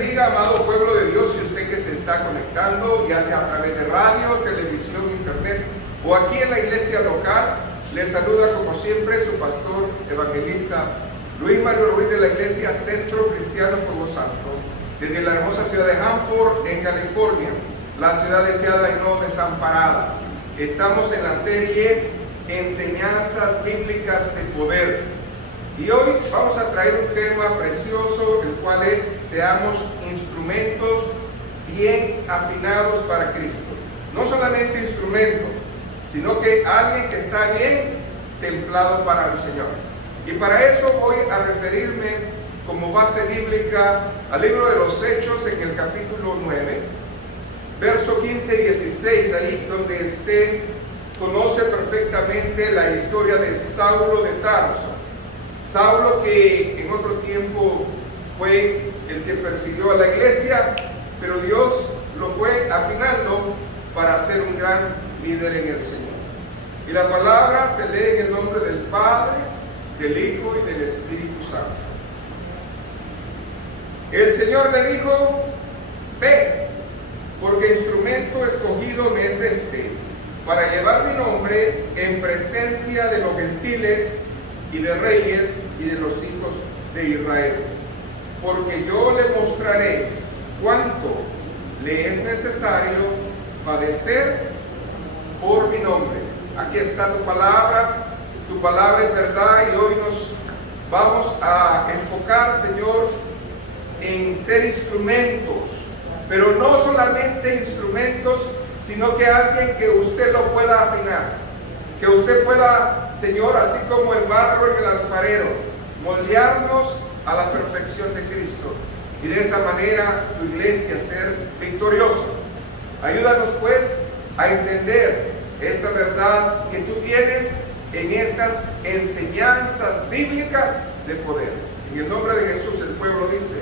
bendiga, amado pueblo de Dios, y usted que se está conectando, ya sea a través de radio, televisión, internet o aquí en la iglesia local. Les saluda como siempre su pastor evangelista Luis Mario Ruiz de la iglesia Centro Cristiano Fuego Santo, desde la hermosa ciudad de Hanford, en California, la ciudad deseada y no desamparada. Estamos en la serie Enseñanzas Bíblicas de Poder. Y hoy vamos a traer un tema precioso, el cual es: seamos instrumentos bien afinados para Cristo. No solamente instrumentos, sino que alguien que está bien templado para el Señor. Y para eso voy a referirme como base bíblica al libro de los Hechos, en el capítulo 9, verso 15 y 16, ahí donde usted conoce perfectamente la historia de Saulo de Tarso. Saulo, que en otro tiempo fue el que persiguió a la iglesia, pero Dios lo fue afinando para ser un gran líder en el Señor. Y la palabra se lee en el nombre del Padre, del Hijo y del Espíritu Santo. El Señor le dijo: ve, porque instrumento escogido me es este, para llevar mi nombre en presencia de los gentiles y de reyes y de los hijos de Israel, porque yo le mostraré cuánto le es necesario padecer por mi nombre. Aquí está tu palabra es verdad, y hoy nos vamos a enfocar, Señor, en ser instrumentos, pero no solamente instrumentos, sino que alguien que usted lo pueda afinar. Que usted pueda, Señor, así como el barro en el alfarero, moldearnos a la perfección de Cristo. Y de esa manera tu iglesia ser victoriosa. Ayúdanos pues a entender esta verdad que tú tienes en estas enseñanzas bíblicas de poder. En el nombre de Jesús el pueblo dice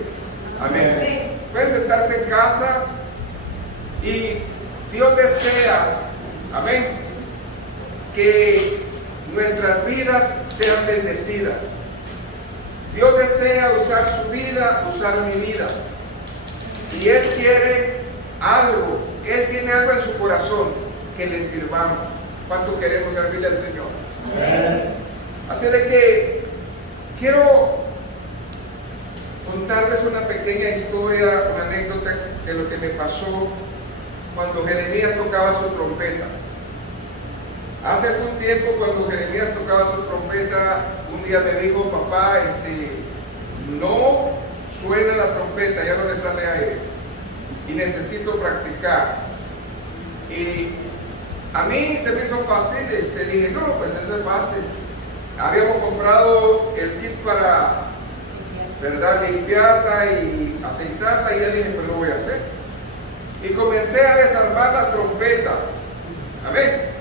amén. Pueden sentarse en casa y Dios desea, amén, que nuestras vidas sean bendecidas. Dios desea usar su vida, usar mi vida. Y Él quiere algo, Él tiene algo en su corazón, que le sirvamos. ¿Cuánto queremos servirle al Señor? Amén. Así de que quiero contarles una pequeña historia, una anécdota de lo que me pasó cuando Jeremías tocaba su trompeta. Hace algún tiempo, cuando Jeremías tocaba su trompeta, un día me dijo: papá, no suena la trompeta, ya no le sale aire y necesito practicar. Y a mí se me hizo fácil, dije: no, pues eso es fácil. Habíamos comprado el kit para, ¿verdad?, limpiarla y aceitarla, y ya dije: pues lo voy a hacer. Y comencé a desarmar la trompeta. Amén.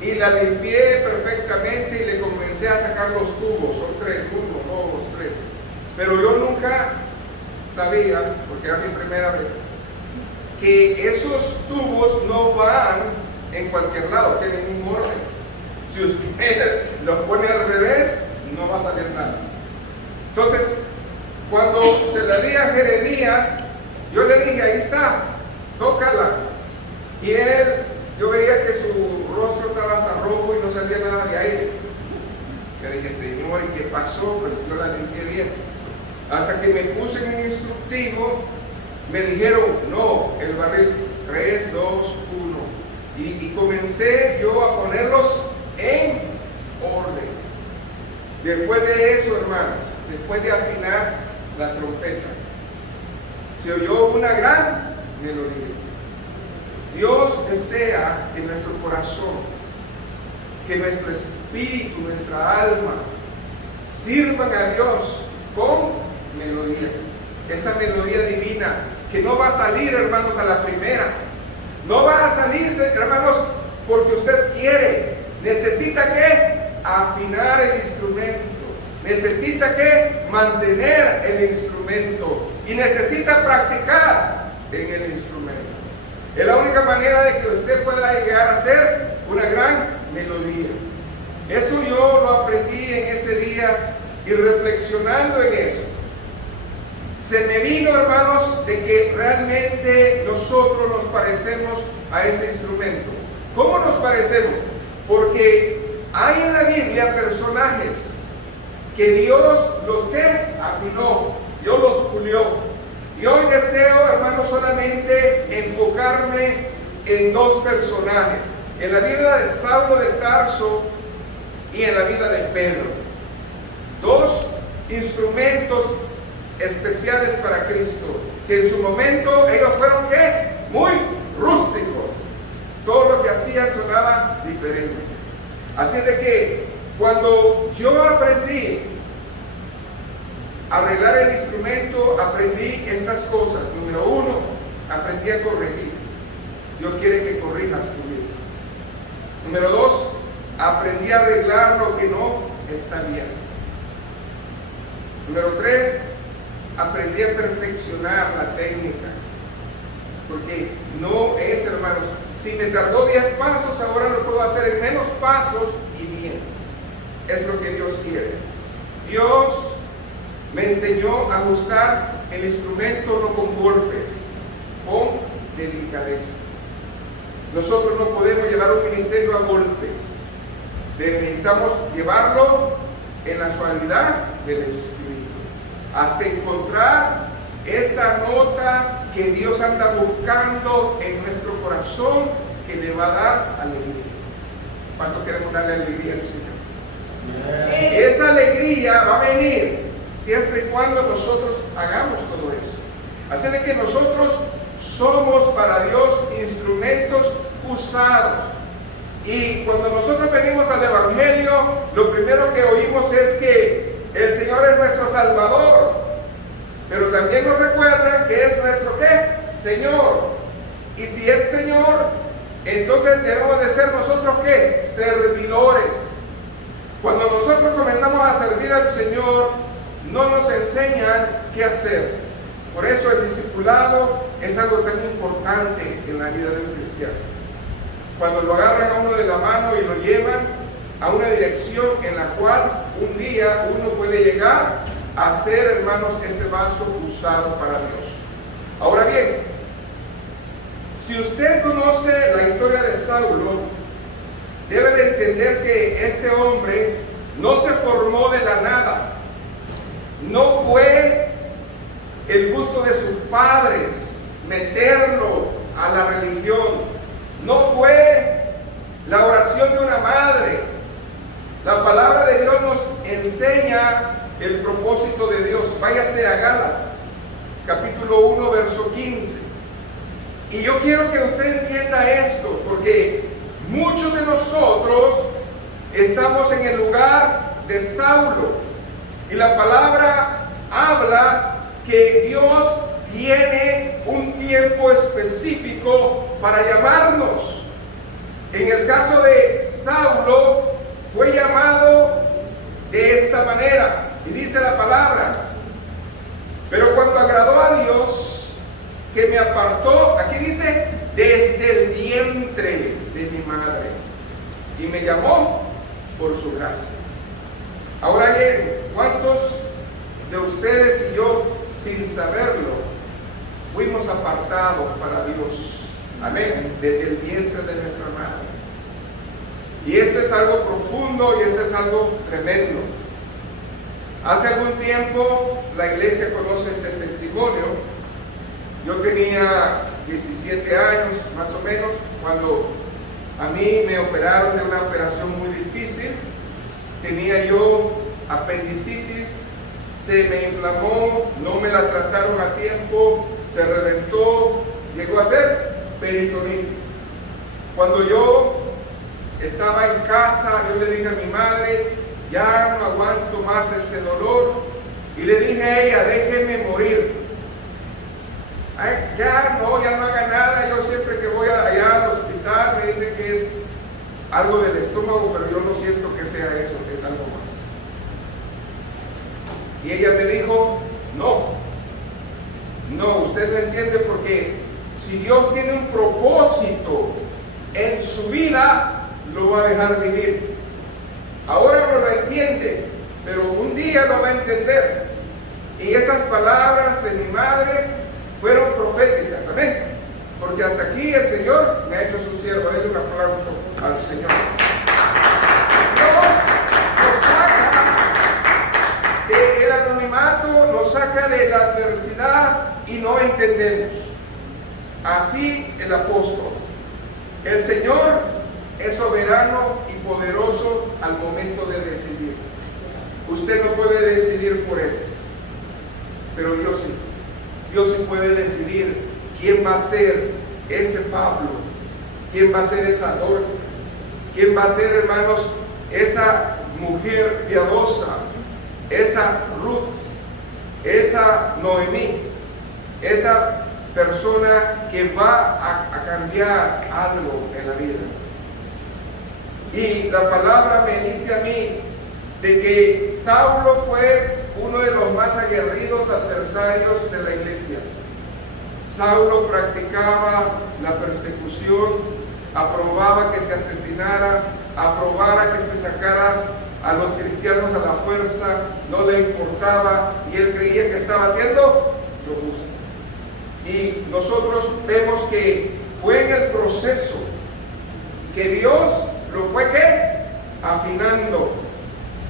Y la limpié perfectamente y le comencé a sacar los tubos. Son 3, 1, 2, 3. Pero yo nunca sabía, porque era mi primera vez, que esos tubos no van en cualquier lado, tienen un orden. Si usted los pone al revés, no va a salir nada. Entonces, cuando se la di a Jeremías, yo le dije: ahí está, tócala. Y él, yo veía que su rostro estaba hasta rojo y no salía nada de aire. Le dije: Señor, ¿y qué pasó? Pues yo la limpié bien. Hasta que me puse en un instructivo, me dijeron: no, el barril 3, 2, 1. Y comencé yo a ponerlos en orden. Después de eso, hermanos, después de afinar la trompeta, se oyó una gran melodía. Dios desea que nuestro corazón, que nuestro espíritu, nuestra alma sirvan a Dios con melodía. Esa melodía divina que no va a salir, hermanos, a la primera. No va a salir, hermanos, porque usted quiere. Necesita que afinar el instrumento. Necesita que mantener el instrumento. Y necesita practicar en el instrumento. Es la única manera de que usted pueda llegar a ser una gran melodía. Eso yo lo aprendí en ese día, y reflexionando en eso, se me vino, hermanos, de que realmente nosotros nos parecemos a ese instrumento. ¿Cómo nos parecemos? Porque hay en la Biblia personajes que Dios los afinó, Dios los pulió. Y hoy deseo, hermanos, solamente enfocarme en dos personajes, en la vida de Saulo de Tarso y en la vida de Pedro. Dos instrumentos especiales para Cristo, que en su momento ellos fueron ¿qué? Muy rústicos. Todo lo que hacían sonaba diferente. Así de que cuando yo aprendí a arreglar el instrumento, aprendí estas cosas. Número uno, aprendí a corregir. Dios quiere que corrijas tu vida. Número dos, aprendí a arreglar lo que no está bien. Número tres, aprendí a perfeccionar la técnica. Porque no es, hermanos, si me tardó 10 pasos, ahora lo puedo hacer en menos pasos y bien. Es lo que Dios quiere. Dios me enseñó a ajustar el instrumento no con golpes, con delicadeza. Nosotros no podemos llevar un ministerio a golpes. Necesitamos llevarlo en la suavidad del Espíritu, hasta encontrar esa nota que Dios anda buscando en nuestro corazón, que le va a dar alegría. ¿Cuánto queremos darle alegría al Señor? Esa alegría va a venir siempre y cuando nosotros hagamos todo eso. Así de que nosotros somos para Dios instrumentos usados. Y cuando nosotros venimos al Evangelio, lo primero que oímos es que el Señor es nuestro Salvador. Pero también nos recuerdan que es nuestro ¿qué? Señor. Y si es Señor, entonces debemos de ser nosotros ¿qué? Servidores. Cuando nosotros comenzamos a servir al Señor, no nos enseñan qué hacer. Por eso el discipulado es algo tan importante en la vida de un cristiano. Cuando lo agarran a uno de la mano y lo llevan a una dirección en la cual un día uno puede llegar a ser, hermanos, ese vaso usado para Dios. Ahora bien, si usted conoce la historia de Saulo, debe de entender que este hombre no se formó de la nada. No fue el gusto de sus padres meterlo a la religión. No fue la oración de una madre. La palabra de Dios nos enseña el propósito de Dios. Váyase a Gálatas, capítulo 1, verso 15. Y yo quiero que usted entienda esto, porque muchos de nosotros estamos en el lugar de Saulo. Y la palabra habla que Dios tiene un tiempo específico para llamarnos. En el caso de Saulo, fue llamado de esta manera. Y dice la palabra: pero cuando agradó a Dios, que me apartó, aquí dice, desde el vientre de mi madre, y me llamó por su gracia. Ahora bien, ¿cuántos de ustedes y yo, sin saberlo, fuimos apartados para Dios? Amén. Desde el vientre de nuestra madre. Y esto es algo profundo y esto es algo tremendo. Hace algún tiempo la iglesia conoce este testimonio. Yo tenía 17 años más o menos cuando a mí me operaron de una operación muy difícil. Tenía yo apendicitis, se me inflamó, no me la trataron a tiempo, se reventó, llegó a ser peritonitis. Cuando yo estaba en casa, yo le dije a mi madre: ya no aguanto más este dolor. Y le dije a ella: déjeme morir. Ay, ya no haga nada. Yo siempre que voy allá al hospital me dicen que es algo del estómago, pero yo no siento que sea eso, que es algo más. Y ella me dijo: no, usted no entiende, porque si Dios tiene un propósito en su vida, lo va a dejar vivir. Ahora no lo entiende, pero un día lo va a entender. Y esas palabras de mi madre fueron proféticas, amén. Porque hasta aquí el Señor me ha hecho su siervo. Denle un aplauso al Señor. Dios nos saca del anonimato, nos saca de la adversidad y no entendemos. Así el apóstol. El Señor es soberano y poderoso al momento de decidir. Usted no puede decidir por Él, pero Dios sí. Dios sí puede decidir quién va a ser ese Pablo, quién va a ser esa Dorcas, quién va a ser, hermanos, esa mujer piadosa, esa Ruth, esa Noemí, esa persona que va a cambiar algo en la vida. Y la palabra me dice a mí de que Saulo fue uno de los más aguerridos adversarios de la iglesia. Saulo practicaba la persecución, aprobaba que se asesinara, aprobara que se sacara a los cristianos a la fuerza, no le importaba y él creía que estaba haciendo lo justo. Y nosotros vemos que fue en el proceso que Dios lo fue ¿qué? Afinando.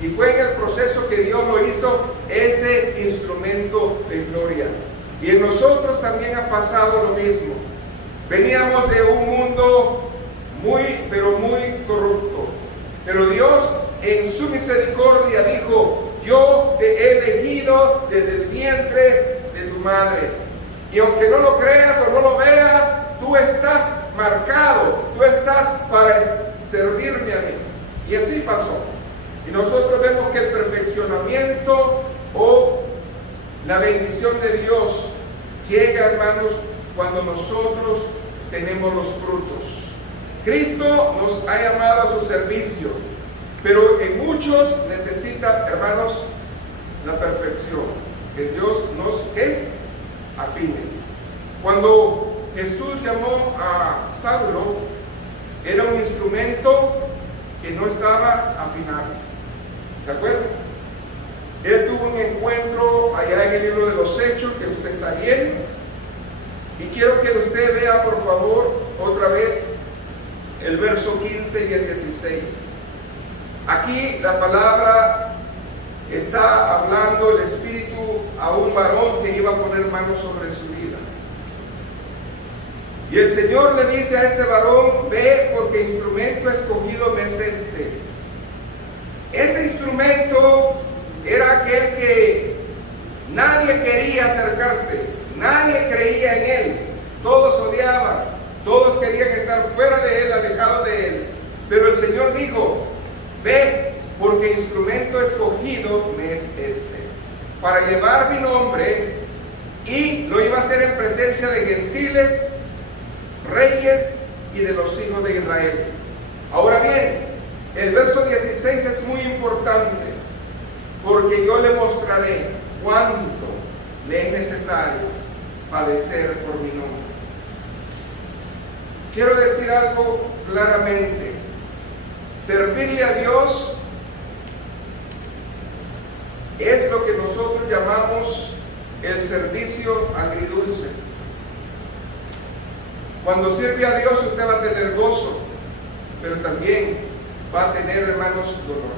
Y fue en el proceso que Dios lo hizo ese instrumento de gloria. Y en nosotros también ha pasado lo mismo. Veníamos de un mundo pero muy corrupto. Pero Dios en su misericordia dijo: yo te he elegido desde el vientre de tu madre. Y aunque no lo creas o no lo veas, tú estás marcado, tú estás para servirme a mí. Y así pasó. Y nosotros vemos que el perfeccionamiento o la bendición de Dios llega, hermanos, cuando nosotros tenemos los frutos. Cristo nos ha llamado a su servicio, pero en muchos necesita, hermanos, la perfección. Que Dios nos afine. Cuando Jesús llamó a Saulo, era un instrumento que no estaba afinado. ¿De acuerdo? Él tuvo un encuentro allá en el libro de los Hechos, que usted está viendo. Y quiero que usted vea, por favor, otra vez el verso 15 y el 16. Aquí la palabra está hablando el Espíritu a un varón que iba a poner manos sobre su vida. Y el Señor le dice a este varón: ve, porque instrumento escogido me es este. Ese instrumento era aquel que nadie quería acercarse, nadie creía en él, todos odiaban, todos querían estar fuera de él, alejados de él. Pero el Señor dijo: ve, porque instrumento escogido me es este, para llevar mi nombre, y lo iba a hacer en presencia de gentiles, reyes y de los hijos de Israel. Ahora bien, el verso 16 es muy importante, porque yo le mostraré cuánto le es necesario padecer por mi nombre. Quiero decir algo claramente: servirle a Dios es lo que nosotros llamamos el servicio agridulce. Cuando sirve a Dios, usted va a tener gozo, pero también va a tener, hermanos, dolor,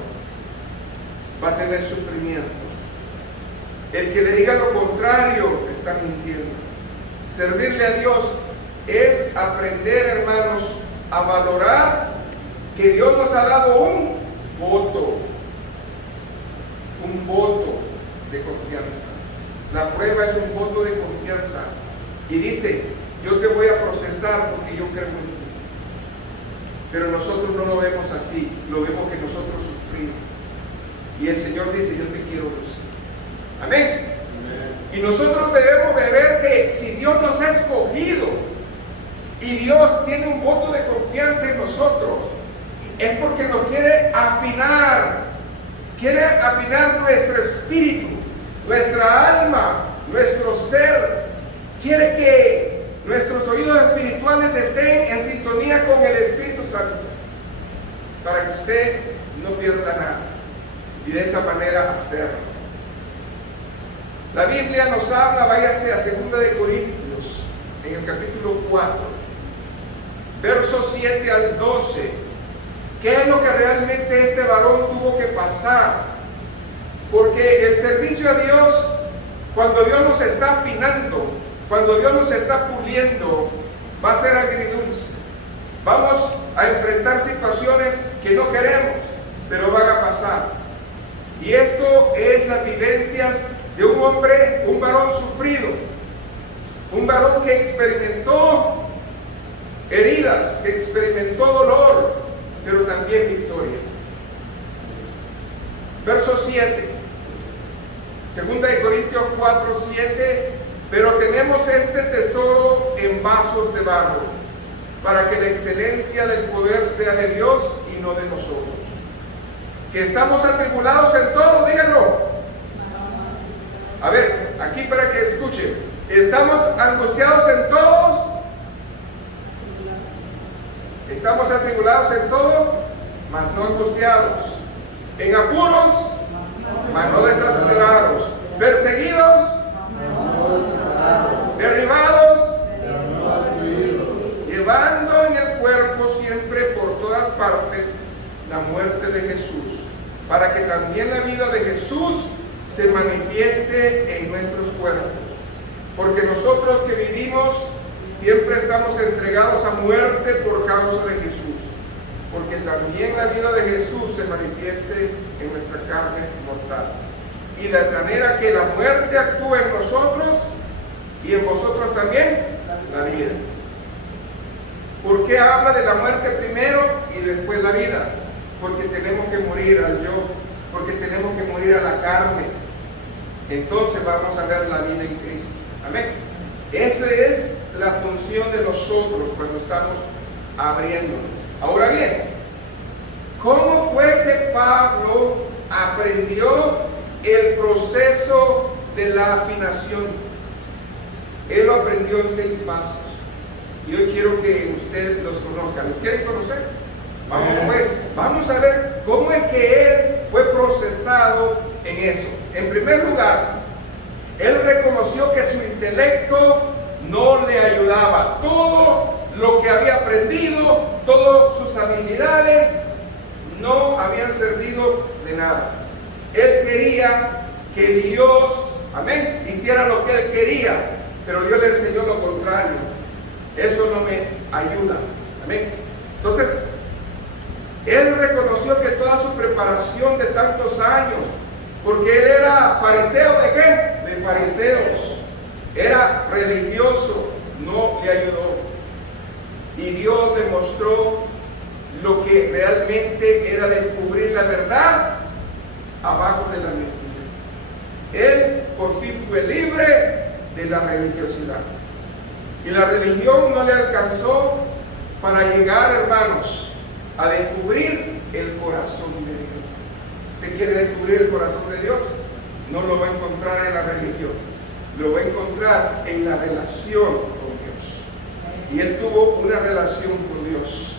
va a tener sufrimiento. El que le diga lo contrario está mintiendo. Servirle a Dios es aprender, hermanos, a valorar que Dios nos ha dado un voto de confianza. La prueba es un voto de confianza. Y dice: yo te voy a procesar porque yo creo en ti. Pero nosotros no lo vemos así, lo vemos que nosotros sufrimos. Y el Señor dice: yo te quiero lucir. Amén. Y nosotros debemos de ver que si Dios nos ha escogido y Dios tiene un voto de confianza en nosotros, es porque nos quiere afinar nuestro espíritu, nuestra alma, nuestro ser. Quiere que nuestros oídos espirituales estén en sintonía con el Espíritu Santo, para que usted no pierda nada, y de esa manera hacerlo. La Biblia nos habla, váyase a 2 de Corintios, en el capítulo 4, versos 7 al 12. ¿Qué es lo que realmente este varón tuvo que pasar? Porque el servicio a Dios, cuando Dios nos está afinando, cuando Dios nos está puliendo, va a ser agridulce. Vamos a enfrentar situaciones que no queremos, pero van a pasar. Y esto es las vivencias de un hombre, un varón sufrido, un varón que experimentó heridas, que experimentó dolor, pero también victorias. Verso 7, 2 de Corintios 4, 7, pero tenemos este tesoro en vasos de barro, para que la excelencia del poder sea de Dios y no de nosotros. Que estamos atribulados en todo, díganlo. A ver, aquí para que escuchen. Estamos angustiados en todos. Estamos atribulados en todo, mas no angustiados. En apuros, mas no desesperados. Perseguidos, derribados, llevando en el cuerpo siempre por todas partes la muerte de Jesús, para que también la vida de Jesús se manifieste en nuestros cuerpos. Porque nosotros que vivimos siempre estamos entregados a muerte por causa de Jesús, porque también la vida de Jesús se manifieste en nuestra carne mortal. Y de manera que la muerte actúa en nosotros y en vosotros también la vida. ¿Por qué habla de la muerte primero y después la vida? Porque tenemos que morir al yo, porque tenemos que morir a la carne. Entonces vamos a ver la vida en Cristo. Amén. Esa es la función de nosotros cuando estamos abriéndonos. Ahora bien, ¿cómo fue que Pablo aprendió el proceso de la afinación? Él lo aprendió en 6 pasos. Y hoy quiero que usted los conozca. ¿Los quieren conocer? Vamos pues, vamos a ver cómo es que él fue procesado en eso. En primer lugar, él reconoció que su intelecto no le ayudaba. Todo lo que había aprendido, todas sus habilidades, no habían servido de nada. Él quería que Dios, amén, hiciera lo que él quería, pero Dios le enseñó lo contrario. Eso no me ayuda, amén. Entonces, él reconoció que toda su preparación de tantos años, porque él era fariseo, ¿de qué? De fariseos. Era religioso, no le ayudó. Y Dios demostró lo que realmente era descubrir la verdad abajo de la mentira. Él por fin fue libre de la religiosidad. Y la religión no le alcanzó para llegar, hermanos, a descubrir el corazón de Dios. ¿Usted quiere descubrir el corazón de Dios? No lo va a encontrar en la religión, lo va a encontrar en la relación con Dios. Y él tuvo una relación con Dios.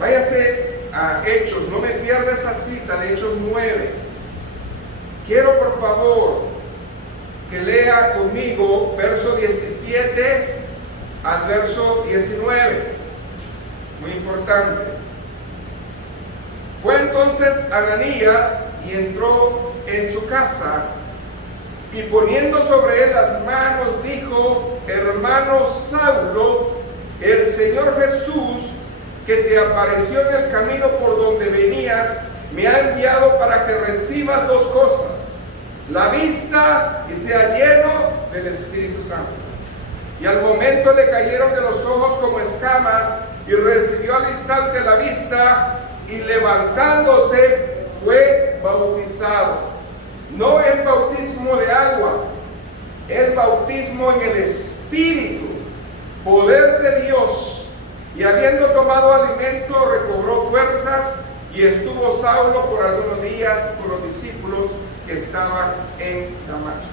Váyase a Hechos, no me pierda esa cita de Hechos 9. Quiero por favor que lea conmigo verso 17 al verso 19. Muy importante. Fue entonces Ananías y entró en su casa y poniendo sobre él las manos dijo: hermano Saulo, el Señor Jesús que te apareció en el camino por donde venías me ha enviado para que recibas 2 cosas: la vista y sea lleno del Espíritu Santo. Y al momento le cayeron de los ojos como escamas y recibió al instante la vista y levantándose fue bautizado. No es bautismo de agua, es bautismo en el Espíritu, poder de Dios. Y habiendo tomado alimento recobró fuerzas y estuvo Saulo por algunos días con los discípulos que estaban en Damasco.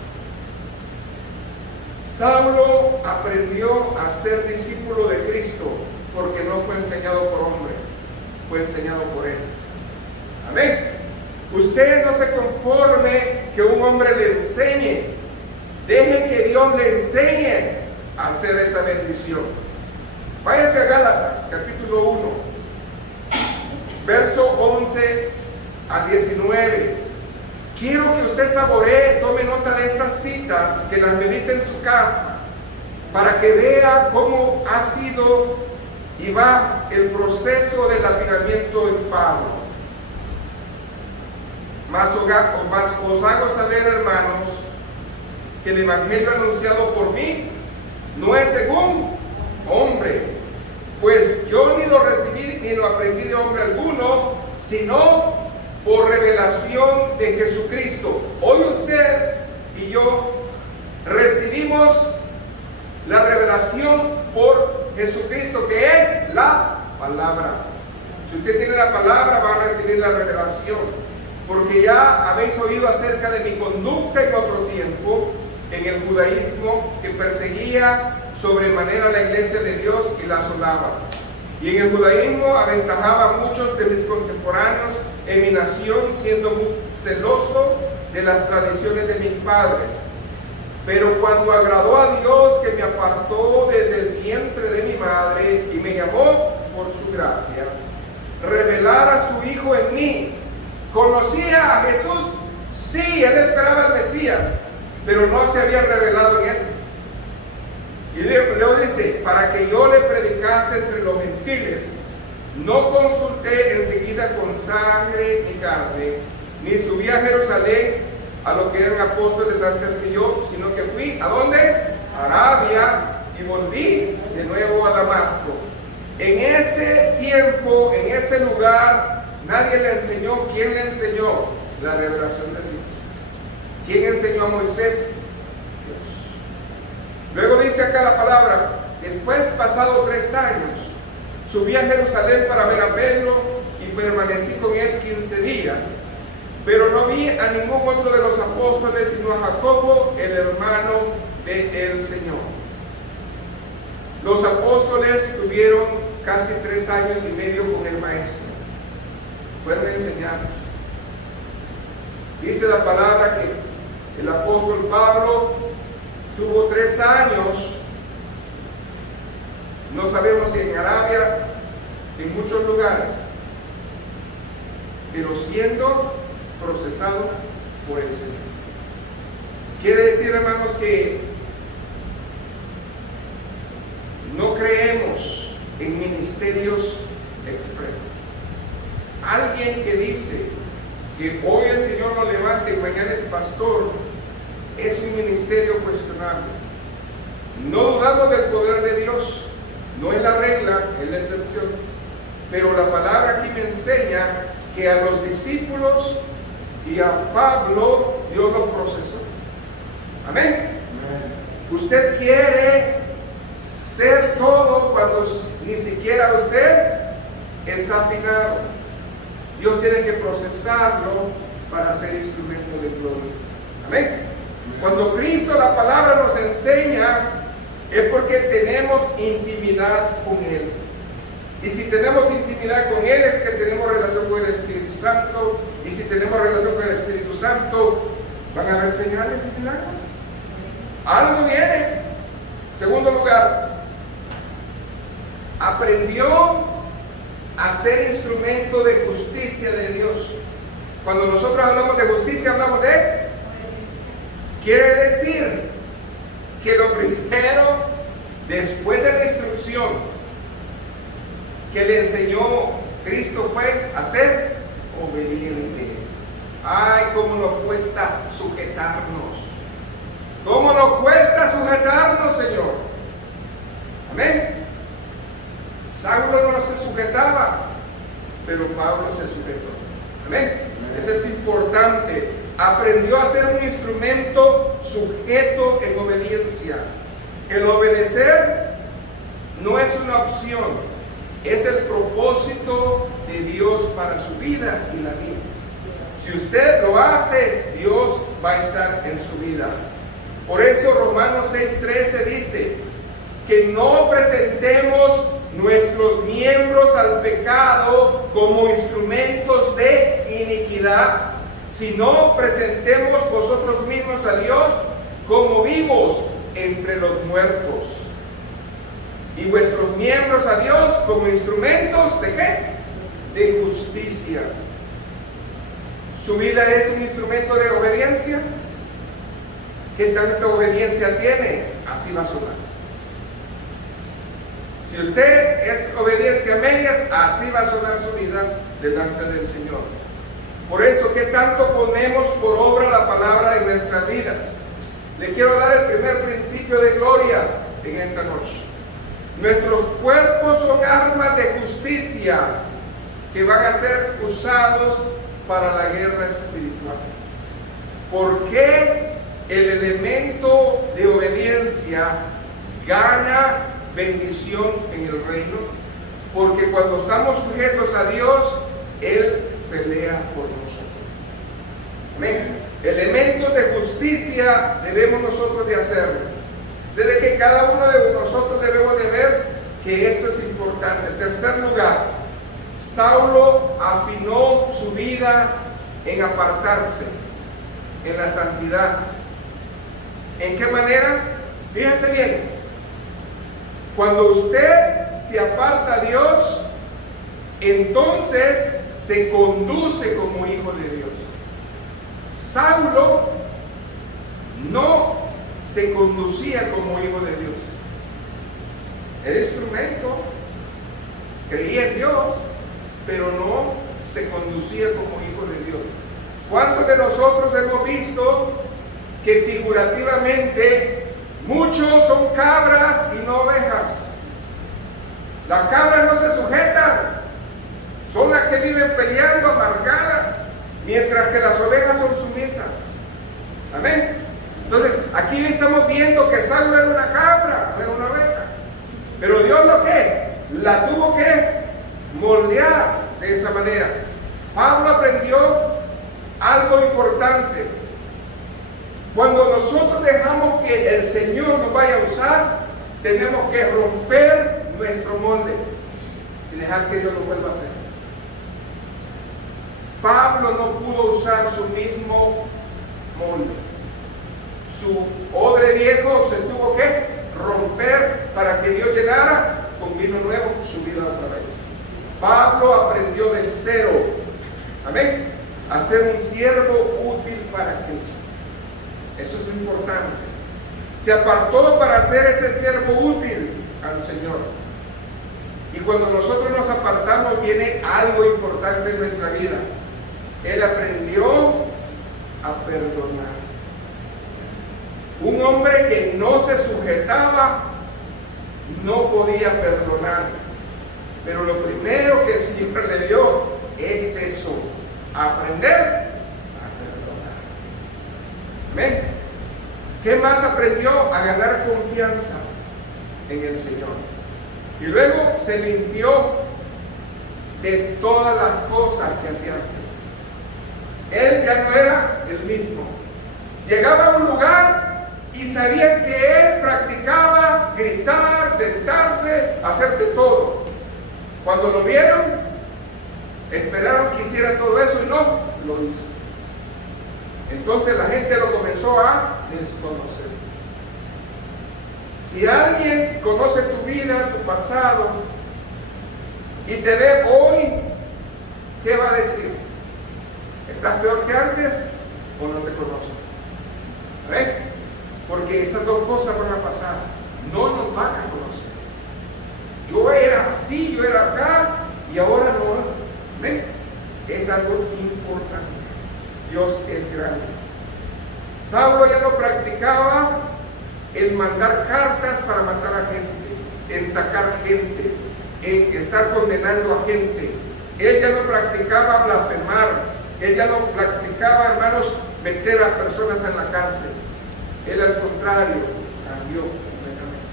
Saulo aprendió a ser discípulo de Cristo porque no fue enseñado por hombre, fue enseñado por él. Amén. Usted no se conforme que un hombre le enseñe, Deje que Dios le enseñe a hacer esa bendición. Váyase a Gálatas, capítulo 1, verso 11 a 19. Quiero que usted saboree, tome nota de estas citas, que las medite en su casa, para que vea cómo ha sido y va el proceso del afinamiento en Pablo. Mas os hago saber, hermanos, que el evangelio anunciado por mí no es según hombre, pues yo ni lo recibí ni lo aprendí de hombre alguno, sino por revelación de Jesucristo. Hoy usted y yo recibimos la revelación por Jesucristo, que es la palabra. Si usted tiene la palabra, va a recibir la revelación, porque ya habéis oído acerca de mi conducta en otro tiempo, en el judaísmo, que perseguía sobremanera la iglesia de Dios y la asolaba. Y en el judaísmo aventajaba a muchos de mis contemporáneos en mi nación, siendo muy celoso de las tradiciones de mis padres. Pero cuando agradó a Dios, que me apartó desde el vientre de mi madre y me llamó por su gracia, revelar a su Hijo en mí. ¿Conocía a Jesús? Sí, él esperaba al Mesías, pero no se había revelado en él. Y luego dice, para que yo le predicase entre los gentiles, no consulté enseguida con sangre ni carne, ni subí a Jerusalén a lo que eran apóstoles antes que yo, sino que fui, ¿a dónde? A Arabia, y volví de nuevo a Damasco. En ese tiempo, en ese lugar, nadie le enseñó. ¿Quién le enseñó? La revelación de Dios. ¿Quién enseñó a Moisés? Dios. Luego dice acá la palabra, después, pasado 3 años, subí a Jerusalén para ver a Pedro y permanecí con él 15 días. Pero no vi a ningún otro de los apóstoles, sino a Jacobo, el hermano del Señor. Los apóstoles tuvieron casi 3 años y medio con el maestro. Fueron enseñados. Dice la palabra que el apóstol Pablo tuvo 3 años, no sabemos si en Arabia, en muchos lugares, pero siendo procesado por el Señor. Quiere decir, hermanos, que no creemos en ministerios express. Alguien que dice que hoy el Señor lo levante y mañana es pastor, es un ministerio cuestionable. No dudamos del poder de Dios, no es la regla, es la excepción. Pero la palabra aquí me enseña que a los discípulos y a Pablo Dios los procesó. Amén. Amén. Usted quiere ser todo cuando ni siquiera usted está afinado. Dios tiene que procesarlo para ser instrumento de gloria. Amén. Cuando Cristo, la palabra, nos enseña, es porque tenemos intimidad con Él. Y si tenemos intimidad con Él, es que tenemos relación con el Espíritu Santo. Y si tenemos relación con el Espíritu Santo, van a haber señales y milagros. Algo viene. Segundo lugar, aprendió a ser instrumento de justicia de Dios. Cuando nosotros hablamos de justicia, hablamos de... Quiere decir que lo primero, después de la instrucción que le enseñó Cristo, fue a ser obediente. Ay, cómo nos cuesta sujetarnos. ¿Cómo nos cuesta sujetarnos, Señor? Amén. Saulo no se sujetaba, pero Pablo se sujetó. Amén. Eso es importante. Aprendió a ser un instrumento sujeto en obediencia. El obedecer no es una opción, es el propósito de Dios para su vida y la mía. Si usted lo hace, Dios va a estar en su vida. Por eso Romanos 6:13 dice que no presentemos nuestros miembros al pecado como instrumentos de iniquidad, sino presentemos vosotros mismos a Dios como vivos entre los muertos, y vuestros miembros a Dios como instrumentos ¿de qué? De justicia. ¿Su vida es un instrumento de obediencia? ¿Qué tanta obediencia tiene? Así va a sonar. Si usted es obediente a medias, así va a sonar su vida delante del Señor. Por eso, ¿qué tanto ponemos por obra la palabra en nuestras vidas? Le quiero dar el primer principio de gloria en esta noche. Nuestros cuerpos son armas de justicia que van a ser usados para la guerra espiritual. ¿Por qué el elemento de obediencia gana bendición en el reino? Porque cuando estamos sujetos a Dios, Él pelea por nosotros. Amén. Elementos de justicia debemos nosotros de hacerlo. Desde que cada uno de nosotros debemos de ver que esto es importante. En tercer lugar, Saulo afinó su vida en apartarse, en la santidad. ¿En qué manera? Fíjense bien. Cuando usted se aparta a Dios, entonces se conduce como hijo de Dios. Saulo no se conducía como hijo de Dios. Era instrumento, creía en Dios, pero no se conducía como hijo de Dios. ¿Cuántos de nosotros hemos visto que figurativamente muchos son cabras y no ovejas? Las cabras no se sujetan, son las que viven peleando, amargadas, mientras que las ovejas son sumisas. Amén. Entonces, aquí estamos viendo que Saulo era una cabra, no era una oveja. Pero Dios lo que la tuvo que moldear de esa manera. Pablo aprendió algo importante. Cuando nosotros dejamos que el Señor nos vaya a usar, tenemos que romper nuestro molde y dejar que Dios lo vuelva a hacer. Pablo no pudo usar su mismo molde. Su odre viejo se tuvo que romper para que Dios llenara con vino nuevo su vida otra vez. Pablo aprendió de cero, amén, a ser un siervo útil para Cristo. Eso es importante. Se apartó para ser ese siervo útil al Señor. Y cuando nosotros nos apartamos, viene algo importante en nuestra vida. Él aprendió a perdonar. Un hombre que no se sujetaba no podía perdonar. Pero lo primero que el Señor le dio es eso, aprender a perdonar. Amén. ¿Qué más aprendió? A ganar confianza en el Señor. Y luego se limpió de todas las cosas que hacía antes. Él ya no era el mismo. Llegaba a un lugar y sabían que él practicaba gritar, sentarse, hacer de todo. Cuando lo vieron, esperaron que hiciera todo eso y no lo hizo. Entonces la gente lo comenzó a desconocer. Si alguien conoce tu vida, tu pasado, y te ve hoy, ¿qué va a decir? ¿Estás peor que antes o no te conoce? ¿Ven? Porque esas dos cosas van a pasar. No nos van a conocer. Yo era así, yo era acá, y ahora no. ¿Ven? Es algo importante. Dios es grande. Saulo ya no practicaba el mandar cartas para matar a gente, en sacar gente, en estar condenando a gente. Él ya no practicaba blasfemar. Él ya no practicaba, hermanos, meter a personas en la cárcel. Él al contrario, cambió completamente.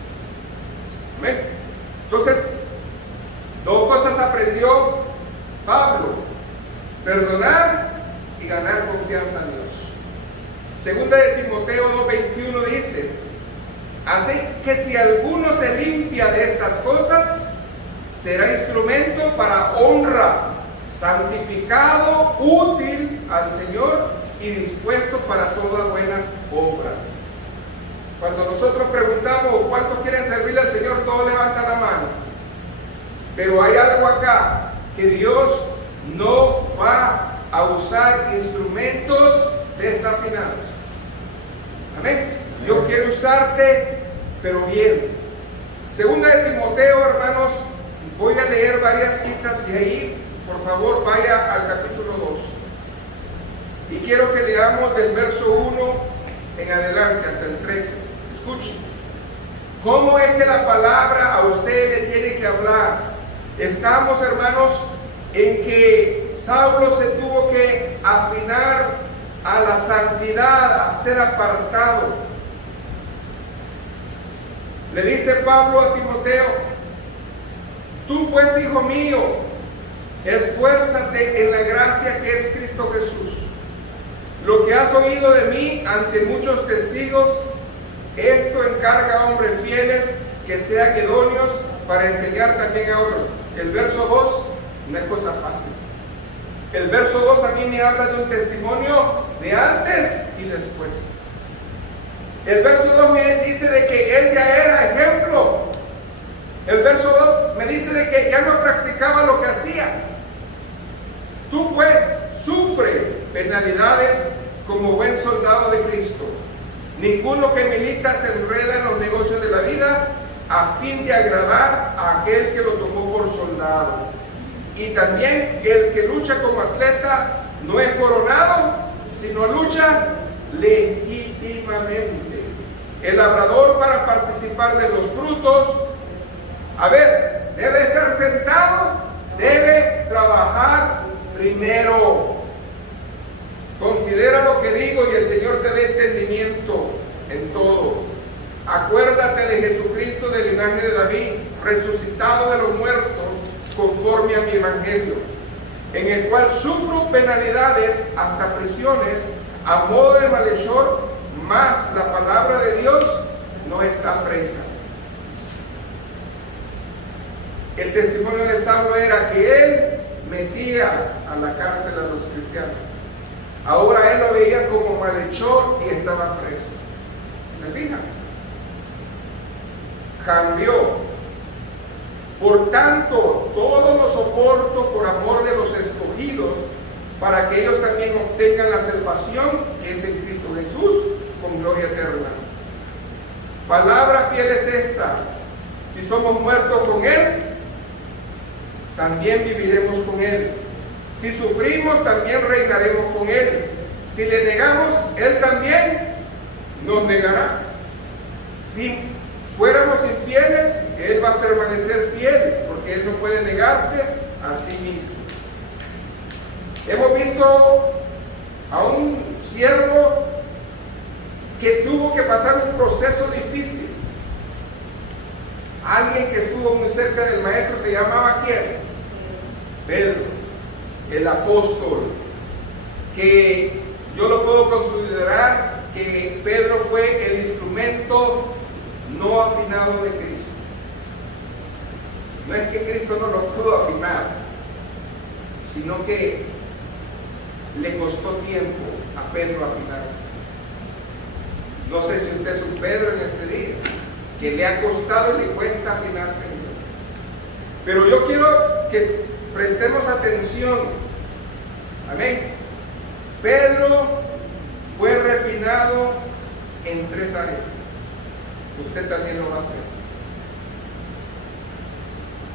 Amén. Entonces, dos cosas aprendió Pablo: perdonar y ganar confianza en Dios. Segunda de Timoteo 2:21 dice: así que si alguno se limpia de estas cosas, será instrumento para honra, santificado, útil al Señor y dispuesto para toda buena obra. Cuando nosotros preguntamos cuántos quieren servirle al Señor, todos levantan la mano. Pero hay algo acá, que Dios no va a usar instrumentos desafinados. Amén. Dios quiere usarte, pero bien. Segunda de Timoteo, hermanos, voy a leer varias citas y ahí, por favor, vaya al capítulo 2. Y quiero que leamos del verso 1 en adelante hasta el 13. Escuchen. ¿Cómo es que la palabra a usted le tiene que hablar? Estamos, hermanos, en que Saulo se tuvo que afinar a la santidad, a ser apartado. Le dice Pablo a Timoteo: tú pues, hijo mío, esfuérzate en la gracia que es Cristo Jesús. Lo que has oído de mí ante muchos testigos, esto encarga a hombres fieles que sean idóneos para enseñar también a otros. El verso 2 no es cosa fácil. El verso 2 a mí me habla de un testimonio de antes y después. El verso 2 me dice de que él ya era ejemplo. El verso 2 me dice de que ya no practicaba lo que hacía. Tú pues sufre penalidades como buen soldado de Cristo. Ninguno que milita se enreda en los negocios de la vida a fin de agradar a aquel que lo tomó por soldado. Y también que el que lucha como atleta no es coronado, sino lucha legítimamente. El labrador, para participar de los frutos, debe estar sentado, debe trabajar primero. Considera lo que digo y el Señor te dé entendimiento en todo. Acuérdate de Jesucristo, del linaje de David, resucitado de los muertos, conforme a mi evangelio, en el cual sufro penalidades hasta prisiones a modo de malhechor, mas la palabra de Dios no está presa. El testimonio de Saulo era que él metía a la cárcel a los cristianos. Ahora él lo veía como malhechor y estaba preso. ¿Se fijan? Cambió. Por tanto, todo lo soporto por amor de los escogidos, para que ellos también obtengan la salvación que es en Cristo Jesús, con gloria eterna. Palabra fiel es esta: si somos muertos con Él, también viviremos con Él. Si sufrimos, también reinaremos con Él. Si le negamos, Él también nos negará. Si fuéramos infieles, Él va a permanecer fiel, porque Él no puede negarse a sí mismo. Hemos visto a un siervo que tuvo que pasar un proceso difícil. Alguien que estuvo muy cerca del maestro se llamaba ¿quién? Pedro, el apóstol, que yo lo puedo considerar que Pedro fue el instrumento no afinado de Cristo. No es que Cristo no lo pudo afinar, sino que le costó tiempo a Pedro afinarse. No sé si usted es un Pedro en este día, que le ha costado y le cuesta afinarse. Pero yo quiero que prestemos atención. Amén. Pedro fue refinado en 3 áreas. Usted también lo va a hacer.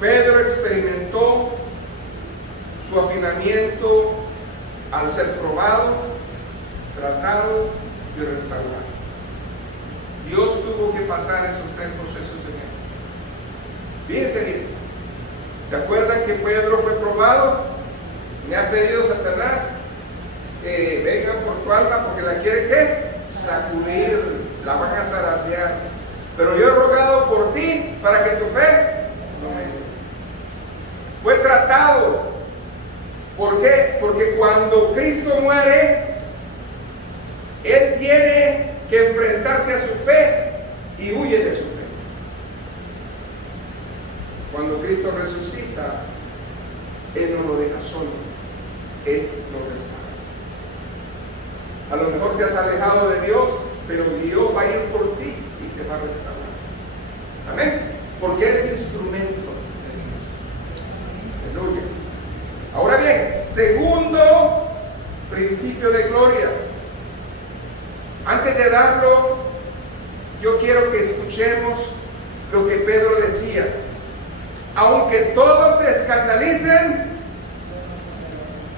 Pedro experimentó su afinamiento al ser probado, tratado y restaurado. Dios tuvo que pasar esos 3 procesos en él. Fíjense bien. ¿Se acuerdan que Pedro fue probado? Me ha pedido Satanás que vengan por tu alma porque la quiere ¿qué? Sacudir, la van a zaratear. Pero yo he rogado por ti para que tu fe no me dé. Fue tratado. ¿Por qué? Porque cuando Cristo muere, Él tiene que enfrentarse a su fe y huye de su fe. Cuando Cristo resucita, Él no lo deja solo, Él lo restaura. A lo mejor te has alejado de Dios, pero Dios va a ir por ti. y te va a restaurar. Amén. Porque es instrumento de Dios. Aleluya. Ahora bien, segundo principio de gloria. Antes de darlo, yo quiero que escuchemos lo que Pedro decía. Aunque todos se escandalicen,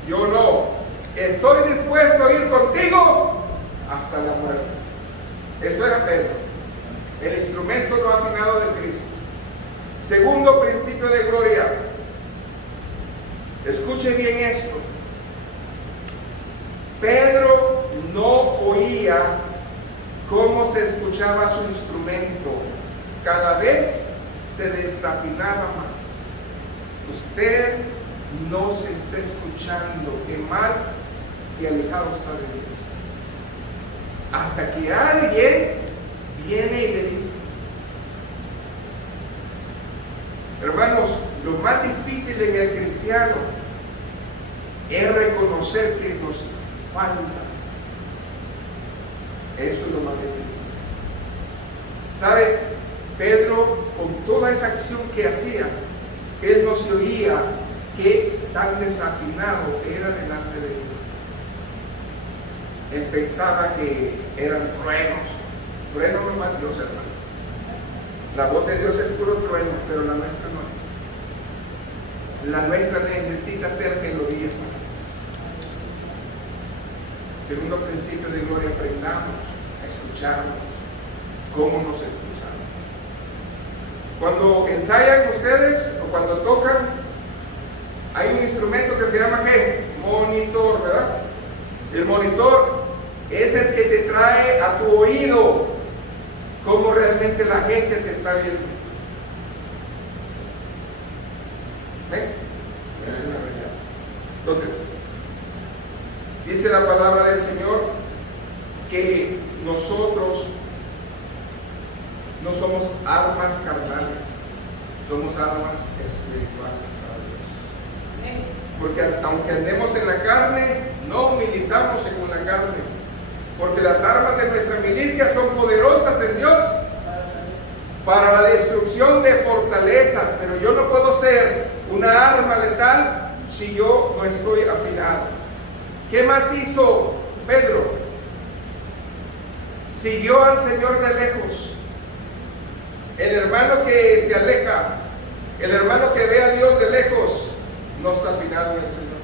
yo no. Estoy dispuesto a ir contigo hasta la muerte. Eso era Pedro, el instrumento no afinado de Cristo. Segundo principio de gloria. Escuche bien esto. Pedro no oía cómo se escuchaba su instrumento. Cada vez se desafinaba más. Usted no se está escuchando, que mal y alejado está de Dios. Hasta que alguien viene y le dice. Hermanos, lo más difícil en el cristiano es reconocer que nos falta. Eso es lo más difícil. ¿Sabe? Pedro, con toda esa acción que hacía, él no se oía que tan desafinado era delante de Dios. Él pensaba que eran truenos. Truenos no más Dios, hermano. La voz de Dios es puro trueno, pero la nuestra no es. La nuestra necesita ser melodía para Dios. Segundo principio de gloria, aprendamos a escucharnos. ¿Cómo nos escuchamos? Cuando ensayan ustedes o cuando tocan, hay un instrumento que se llama ¿qué? Monitor, ¿verdad? El monitor es el que te trae a tu oído cómo realmente la gente te está viendo. ¿Ven? Esa es la realidad. Entonces, dice la palabra del Señor que nosotros no somos armas carnales, somos armas espirituales para Dios. Porque aunque andemos en la carne, no militamos según la carne. Porque las armas de nuestra milicia son poderosas en Dios para la destrucción de fortalezas. Pero yo no puedo ser una arma letal si yo no estoy afinado. ¿Qué más hizo Pedro? Siguió al Señor de lejos. El hermano que se aleja, el hermano que ve a Dios de lejos, no está afinado en el Señor.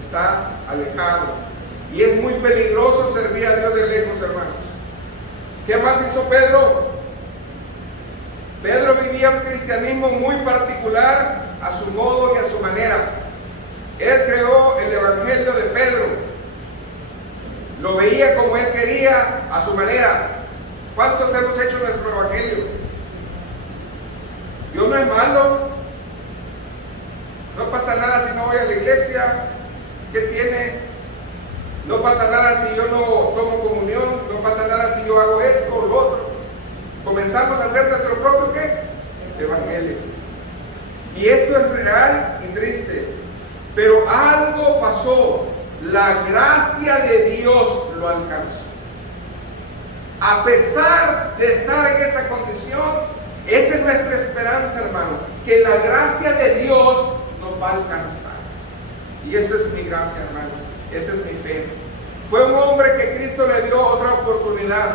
Está alejado. Y es muy peligroso servir a Dios de lejos, hermanos. ¿Qué más hizo Pedro? Pedro vivía un cristianismo muy particular a su modo y a su manera. Él creó el evangelio de Pedro. Lo veía como él quería, a su manera. ¿Cuántos hemos hecho nuestro evangelio? Dios no es malo. No pasa nada si no voy a la iglesia. ¿Qué tiene? No pasa nada si yo no tomo comunión. No pasa nada si yo hago esto o lo otro. Comenzamos a hacer nuestro propio ¿qué? Evangelio. Y esto es real y triste. Pero algo pasó. La gracia de Dios lo alcanzó. A pesar de estar en esa condición, esa es nuestra esperanza, hermano, que la gracia de Dios nos va a alcanzar. Y eso es mi gracia, hermano, esa es mi fe. Fue un hombre que Cristo le dio otra oportunidad.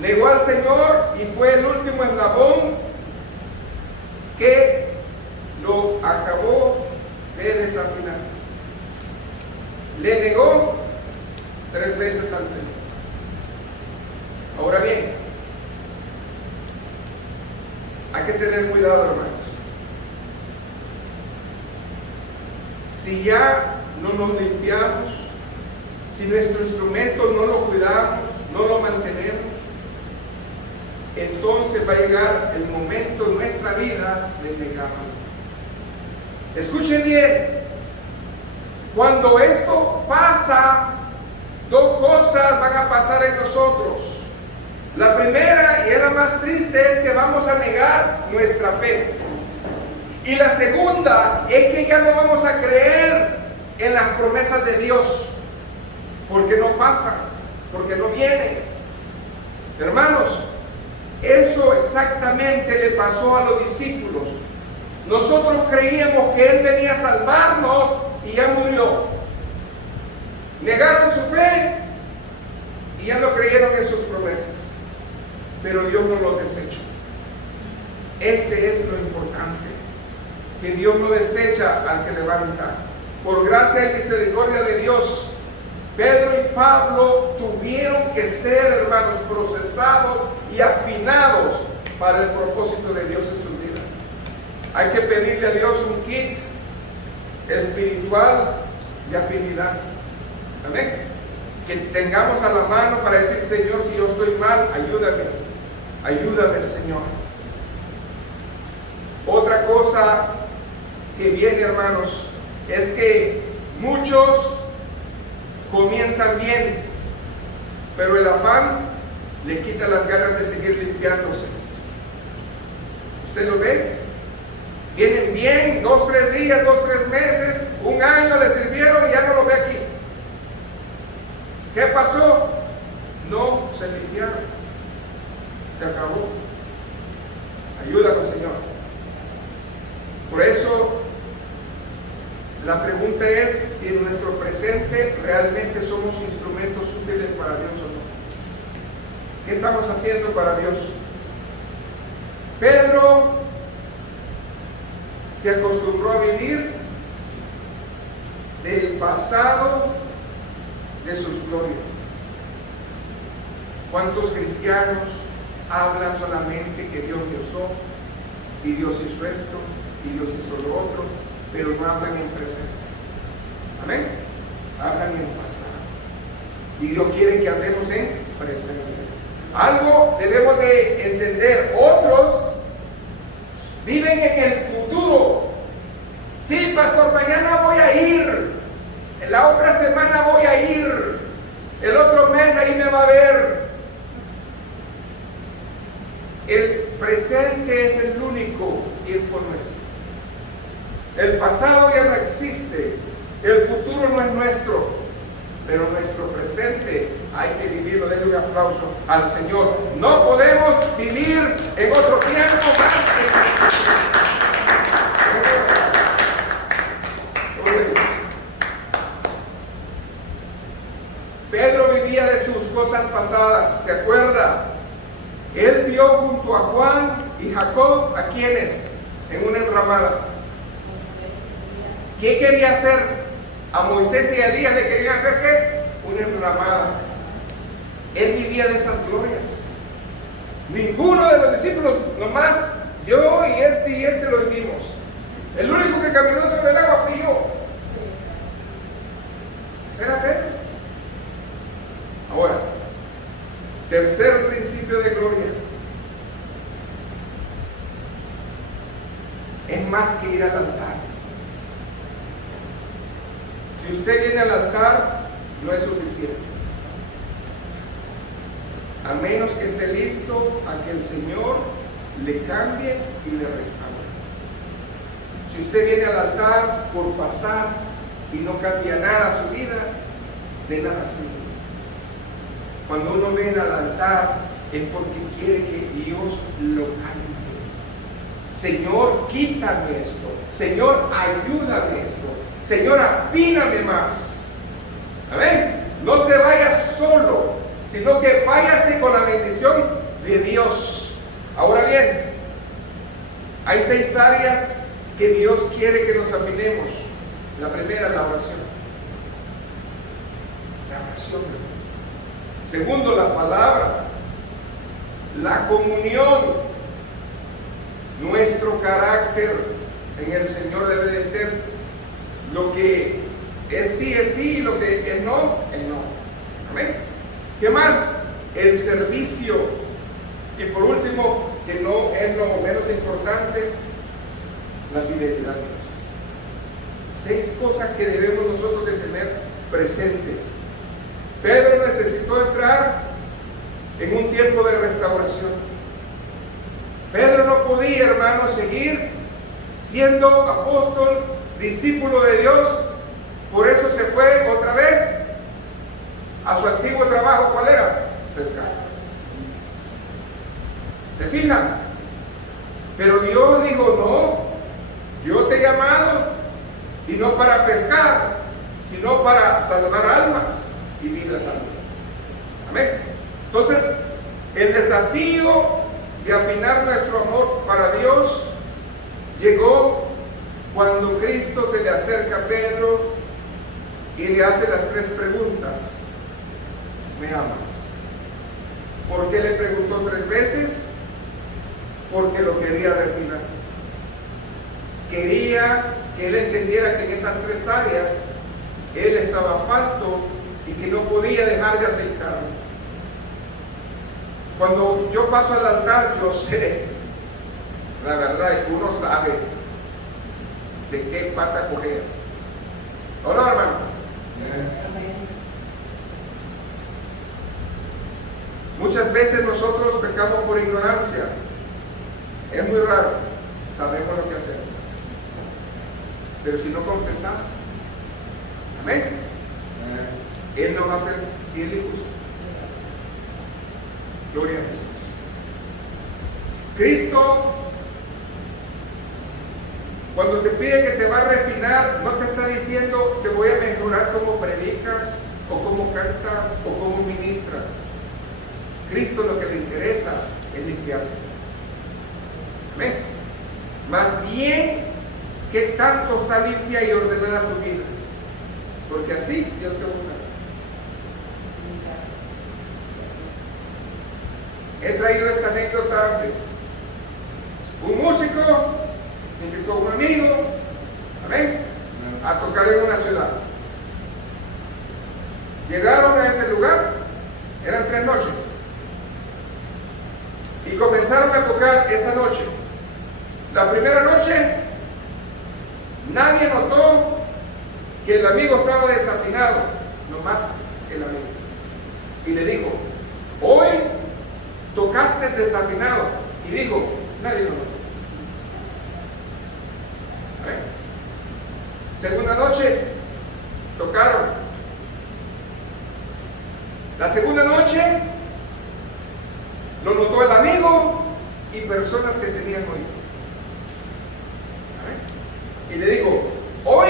Negó al Señor y fue el último eslabón que lo acabó de desafinar. Le negó 3 veces al Señor. Ahora bien, hay que tener cuidado, hermanos. Si ya no nos limpiamos, si nuestro instrumento no lo cuidamos, no lo mantenemos, entonces va a llegar el momento en nuestra vida de negarlo. Escuchen bien, cuando esto pasa, 2 cosas van a pasar en nosotros. La primera, y es la más triste, es que vamos a negar nuestra fe. Y la segunda es que ya no vamos a creer en las promesas de Dios, porque no pasan, porque no vienen. Hermanos, eso exactamente le pasó a los discípulos. Nosotros creíamos que Él venía a salvarnos y ya murió. Negaron su fe y ya no creyeron en sus promesas. Pero Dios no los desechó. Ese es lo importante, que Dios no desecha al que levanta. Por gracia y misericordia de Dios, Pedro y Pablo tuvieron que ser, hermanos, procesados y afinados para el propósito de Dios en sus vidas. Hay que pedirle a Dios un kit espiritual de afinidad. Amén. Que tengamos a la mano para decir: Señor, si yo estoy mal, ayúdame. Ayúdame, Señor. Otra cosa que viene, hermanos, es que muchos comienzan bien, pero el afán le quita las ganas de seguir limpiándose. ¿Usted lo ve? Vienen bien, 2, 3 días, 2, 3 meses, un año le sirvieron y ya no lo ve aquí. ¿Qué pasó? No se limpiaron. Se acabó. Ayúdanos, Señor. Por eso, la pregunta es si en nuestro presente realmente somos instrumentos útiles para Dios o no. ¿Qué estamos haciendo para Dios? Pedro se acostumbró a vivir del pasado de sus glorias. ¿Cuántos cristianos hablan solamente que Dios hizo y Dios hizo esto y Dios hizo lo otro, pero no hablan en presente? Amén. Hablan en pasado. Y Dios quiere que hablemos en presente. Algo debemos de entender. Otros viven en el futuro. Sí, pastor, mañana voy a ir. La otra semana voy a ir. El otro mes ahí me va a ver. El presente es el único tiempo nuestro. El pasado ya no existe. El futuro no es nuestro. Pero nuestro presente hay que vivirlo. Denle un aplauso al Señor. No podemos vivir en otro tiempo más que... Pedro vivía de sus cosas pasadas. ¿Se acuerda? Él vio junto a Juan y Jacob, ¿a quiénes? En una enramada. ¿Qué quería hacer? A Moisés y a Elías le querían hacer ¿qué? Una enramada. Él vivía de esas glorias. Ninguno de los discípulos, nomás yo y este lo vivimos. El único que caminó sobre el agua fui yo. ¿Será Pedro? Ahora, tercer principio de gloria. Es más que ir al altar. Si usted viene al altar, no es suficiente. A menos que esté listo a que el Señor le cambie y le restaure. Si usted viene al altar por pasar y no cambia nada a su vida, de nada sirve. Cuando uno viene al altar es porque quiere que Dios lo cambie. Señor, quítame esto. Señor, ayúdame esto. Señor, afíname más. Amén. No se vaya solo, sino que váyase con la bendición de Dios. Ahora bien, hay 6 áreas que Dios quiere que nos afinemos. La primera, la oración. La oración. Segundo, la palabra. La comunión. Nuestro carácter en el Señor debe de ser lo que es sí, y lo que es no, es no. Amén. ¿Qué más? El servicio. Y por último, que no es lo menos importante, la fidelidad a Dios. 6 cosas que debemos nosotros de tener presentes. Pedro necesitó entrar en un tiempo de restauración. Pedro no podía, hermano, seguir siendo apóstol, discípulo de Dios. Por eso se fue otra vez a su antiguo trabajo. ¿Cuál era? Pescar. ¿Se fijan? Pero Dios dijo, no, yo te he llamado y no para pescar, sino para salvar almas y vidas almas. Amén. Entonces, el desafío de afinar nuestro amor para Dios llegó cuando Cristo se le acerca a Pedro y le hace las 3 preguntas. ¿Me amas? ¿Por qué le preguntó 3 veces? Porque lo quería refinar. Quería que él entendiera que en esas 3 áreas él estaba falto y que no podía dejar de aceitarlos. Cuando yo paso al altar, yo sé, la verdad, y uno sabe de qué pata coger. ¿O no, hermano? Muchas veces nosotros pecamos por ignorancia. Es muy raro, sabemos lo que hacemos. Pero si no confesamos, amén, Él no va a ser fiel y justo. Gloria a Jesús. Cristo, cuando te pide que te va a refinar, no te está diciendo te voy a mejorar cómo predicas, o cómo cantas, o cómo ministras. Cristo lo que le interesa es limpiarte. Amén. Más bien, ¿qué tanto está limpia y ordenada tu vida? Porque así Dios te usa. He traído esta anécdota antes. Un músico invitó a un amigo, amén, a tocar en una ciudad. Llegaron a ese lugar, eran 3 noches, y comenzaron a tocar esa noche. La primera noche, nadie notó que el amigo estaba desafinado, nomás el amigo. Y le dijo, hoy tocaste desafinado. Y dijo, nadie lo notó. Segunda noche, tocaron. La segunda noche, lo notó el amigo y personas que tenían oído. Y le digo, hoy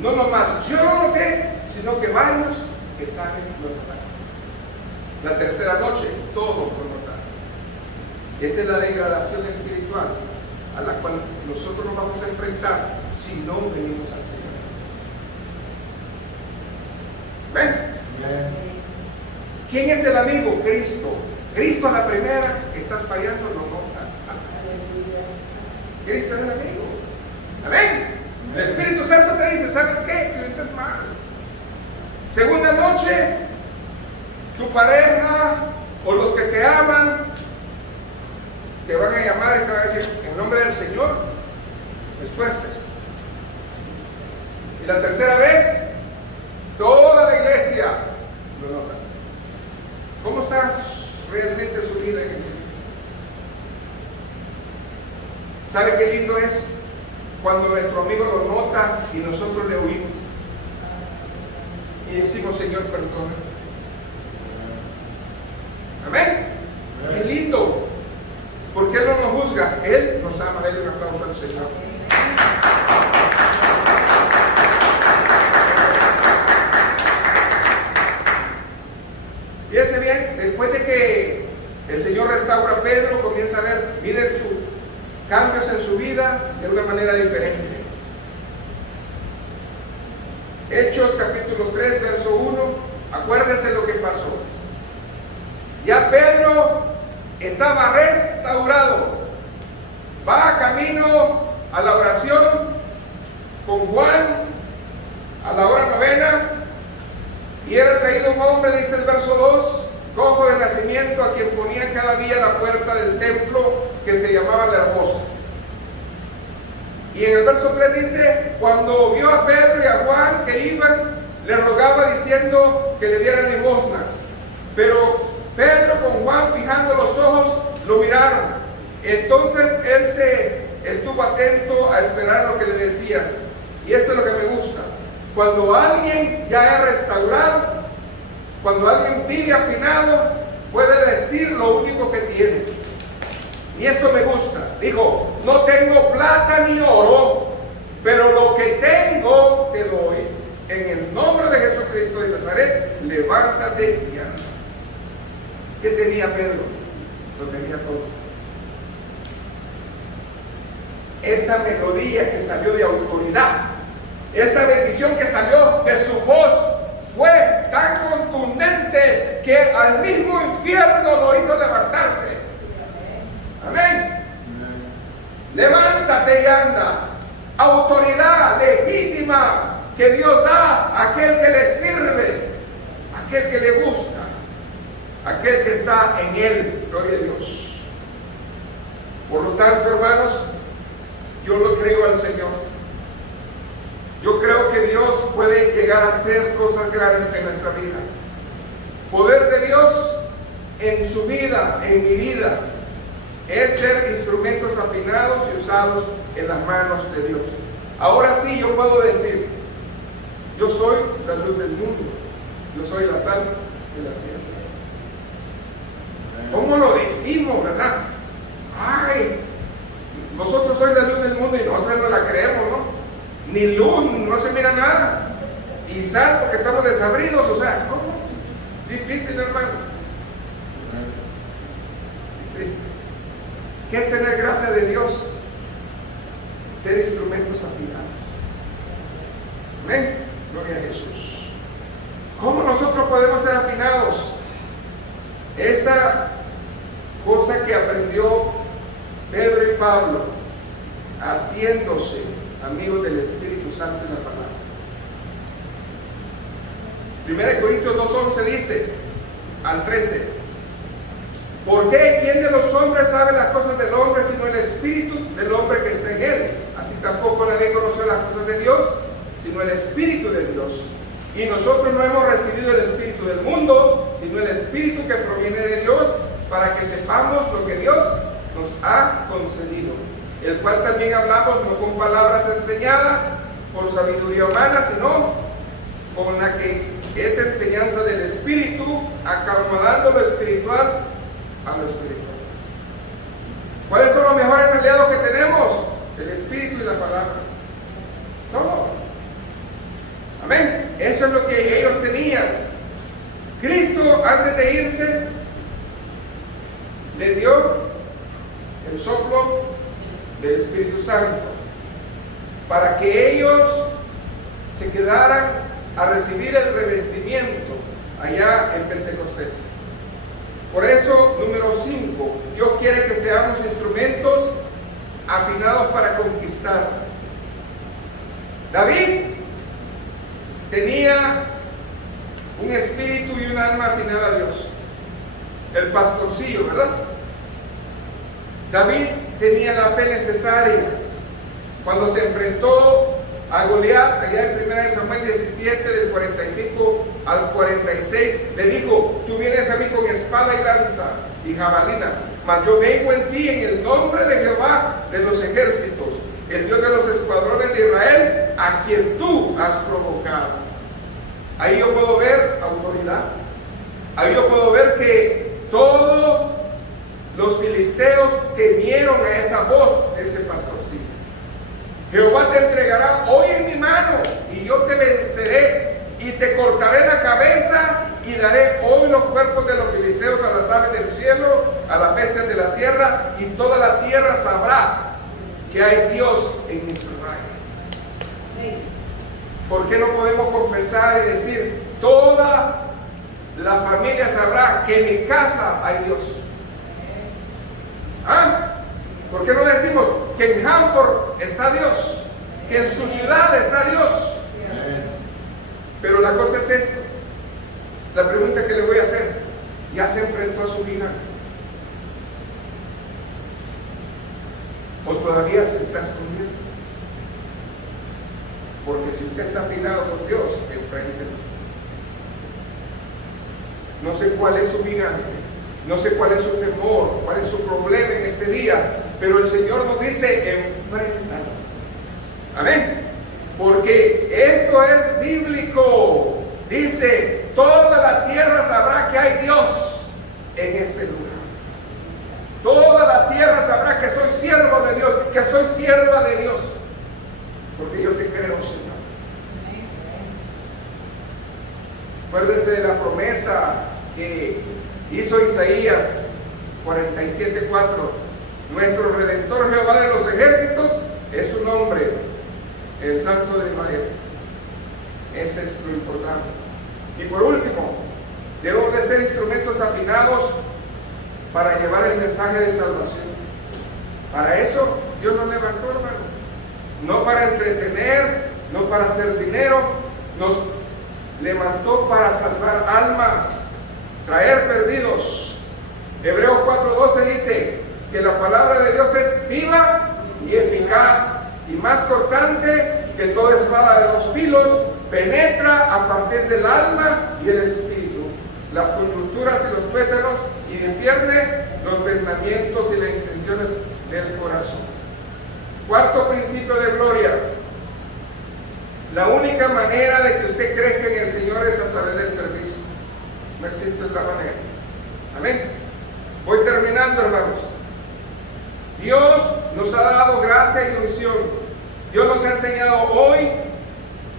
no nomás yo lo noté, sino que varios que saben lo notaron. La tercera noche, todos lo notaron. Esa es la degradación espiritual a la cual nosotros nos vamos a enfrentar si no venimos al Señor. ¿Ven? ¿Quién es el amigo? Cristo. Cristo a la primera que estás fallando lo nota. Cristo es el amigo. Amén. El Espíritu Santo te dice, ¿sabes qué? Que estás mal. Segunda noche, tu pareja o los que te aman te van a llamar y te van a decir, en nombre del Señor, esfuerces. Y la tercera vez, toda la iglesia lo nota. ¿Cómo está realmente su vida en el Señor? ¿Sabe qué lindo es cuando nuestro amigo lo nota y nosotros le oímos? Y decimos, Señor, perdona. Amén. Qué lindo. Porque Él no nos juzga, Él nos ama. Dale un aplauso al Señor. Fíjense bien, después de que el Señor restaura a Pedro, comienza a ver cambios en su vida de una manera diferente. Hechos capítulo 3, verso 1, acuérdense lo que pasó. Ya Pedro estaba restaurado, va camino a la oración con Juan a la hora novena, y era traído un hombre, dice el verso 2, cojo de nacimiento, a quien ponía cada día la puerta del templo, que se llamaba la Hermosa. Y en el verso 3 dice, cuando vio a Pedro y a Juan que iban, le rogaba diciendo que le dieran limosna. Pero Pedro con Juan, fijando los ojos, lo miraron. Entonces él se estuvo atento a esperar lo que le decían. Y esto es lo que me gusta. Cuando alguien ya es restaurado, cuando alguien vive afinado, puede decir lo único que tiene. Y esto me gusta. Dijo, no tengo plata ni oro, pero lo que tengo te doy. En el nombre de Jesucristo de Nazaret, levántate y anda. ¿Qué tenía Pedro? Lo tenía todo. Esa melodía que salió de autoridad, esa bendición que salió de su voz, fue tan contundente que al mismo infierno lo hizo levantarse. Amén. Levántate y anda. Autoridad legítima que Dios da a aquel que le sirve, a aquel que le busca, a aquel que está en Él. Gloria a Dios. Por lo tanto, hermanos, yo lo creo al Señor. Yo creo que Dios puede llegar a hacer cosas grandes en nuestra vida. Poder de Dios en su vida, en mi vida, es ser instrumentos afinados y usados en las manos de Dios. Ahora sí yo puedo decir, yo soy la luz del mundo, yo soy la sal de la tierra. ¿Cómo lo decimos, verdad? Ay, nosotros soy la luz del mundo y nosotros no la creemos, ¿no? Ni luz, no se mira nada. Y sal porque estamos desabridos, o sea, ¿cómo? Difícil, hermano. Es triste. ¿Qué es tener gracia de Dios? Ser instrumentos afinados. Amén. Gloria a Jesús. ¿Cómo nosotros podemos ser afinados? Esta cosa que aprendió Pedro y Pablo, haciéndose amigos del Espíritu Santo en la palabra. 1 Corintios 2:11 dice al 13: ¿por qué? ¿Quién de los hombres sabe las cosas del hombre sino el Espíritu del hombre que está en él? Así tampoco nadie conoce las cosas de Dios sino el Espíritu de Dios. Y nosotros no hemos recibido el Espíritu del mundo, sino el Espíritu que proviene de Dios, para que sepamos lo que Dios nos ha concedido, el cual también hablamos no con palabras enseñadas por sabiduría humana, sino con la que es enseñanza del Espíritu, acomodando lo espiritual a lo espiritual. ¿Cuáles son los mejores aliados que tenemos? El Espíritu y la palabra. Todo. Amén. Eso es lo que ellos tenían. Cristo, antes de irse, le dio el soplo del Espíritu Santo para que ellos se quedaran a recibir el revestimiento allá en Pentecostés. Por eso, número 5, Dios quiere que seamos instrumentos afinados para conquistar. David tenía un espíritu y un alma afinada a Dios. El pastorcillo, ¿verdad? David tenía la fe necesaria. Cuando se enfrentó a Goliat, allá en 1 Samuel 17, del 45 al 46, le dijo: tú vienes a mí con espada y lanza y jabalina, mas yo vengo en ti en el nombre de Jehová de los ejércitos, el Dios de los escuadrones de Israel, a quien tú has provocado. Ahí yo puedo ver autoridad. Ahí yo puedo ver que todos los filisteos temieron a esa voz de ese pastorcillo. Jehová te entregará hoy en mi mano, y yo te venceré, y te cortaré la cabeza, y daré hoy los cuerpos de los filisteos a las aves del cielo, a las bestias de la tierra, y toda la tierra sabrá que hay Dios en Israel. ¿Por qué no podemos confesar y decir: toda la familia sabrá que en mi casa hay Dios? ¿Ah? ¿Por qué no decimos que en Hanford está Dios, que en su ciudad está Dios? Pero la cosa es esto. La pregunta que le voy a hacer: ¿ya se enfrentó a su vida? ¿O todavía se está escondiendo? Porque si usted está afinado con Dios, enfréntelo. No sé cuál es su gigante, no sé cuál es su temor, cuál es su problema en este día, pero el Señor nos dice: enfréntalo. Amén. Porque esto es bíblico. Dice: toda la tierra sabrá que hay Dios en este lugar. Toda la tierra sabrá siervo de Dios, que soy sierva de Dios, porque yo te creo, Señor. Acuérdense de la promesa que hizo Isaías 47:4. Nuestro Redentor Jehová de los ejércitos es su nombre, el Santo de Israel. Ese es lo importante. Y por último, debemos de ser instrumentos afinados para llevar el mensaje de salvación. Para eso Dios nos levantó, hermano. No para entretener, no para hacer dinero, nos levantó para salvar almas, traer perdidos. Hebreos 4:12 dice que la palabra de Dios es viva y eficaz y más cortante que toda espada de dos filos, penetra a partir del alma y el espíritu, las conjunturas y los tuétanos, y discierne los pensamientos y las intenciones del corazón. Cuarto principio de gloria: la única manera de que usted crezca en el Señor es a través del servicio. No existe otra manera. Amén. Voy terminando, hermanos. Dios nos ha dado gracia y unción. Dios nos ha enseñado hoy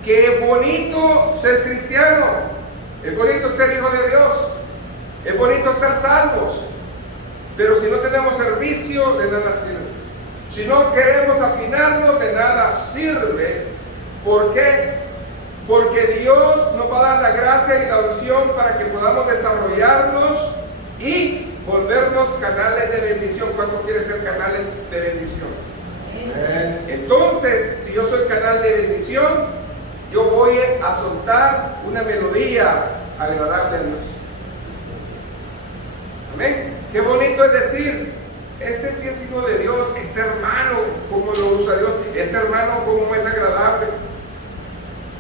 que es bonito ser cristiano, es bonito ser hijo de Dios, es bonito estar salvos, pero si no tenemos servicio, de nada sirve. Si no queremos afinarnos, de nada sirve. ¿Por qué? Porque Dios nos va a dar la gracia y la unción para que podamos desarrollarnos y volvernos canales de bendición. ¿Cuántos quieren ser canales de bendición? Entonces, si yo soy canal de bendición, yo voy a soltar una melodía agradable a Dios. Amén. Qué bonito es decir: este sí es hijo de Dios, este hermano, cómo lo usa Dios, este hermano cómo es agradable.